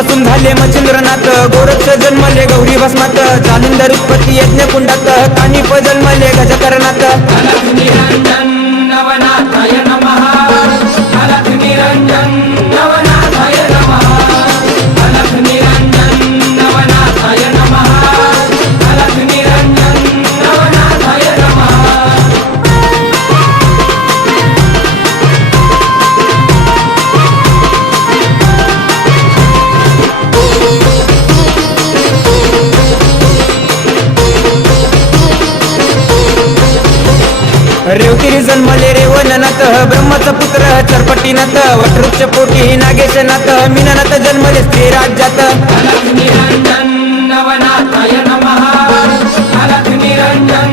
पासून झाले मच्छिंद्रनाथ, गोरक्ष जन्मले गौरी भस्मात, जालिंदर उत्पत्ती यज्ञ कुंडात, कानिप जन्मले गजकरणात. अलख निरंजन नवनाथाय नमः, अलख निरंजन नवनाथाय नमः, अलख निरंजन नवनाथाय नमः, अलख निरंजन नवनाथाय नमः. रेवतिरी जन्मले रेवणनाथ, ब्रह्माचा पुत्र चरपटीनाथ, वटवृक्ष पोटी नागेशनाथ, मीननाथ जन्मले स्त्री राज्यात. अलख निरंजन नवनाथाय नमः, अलख निरंजन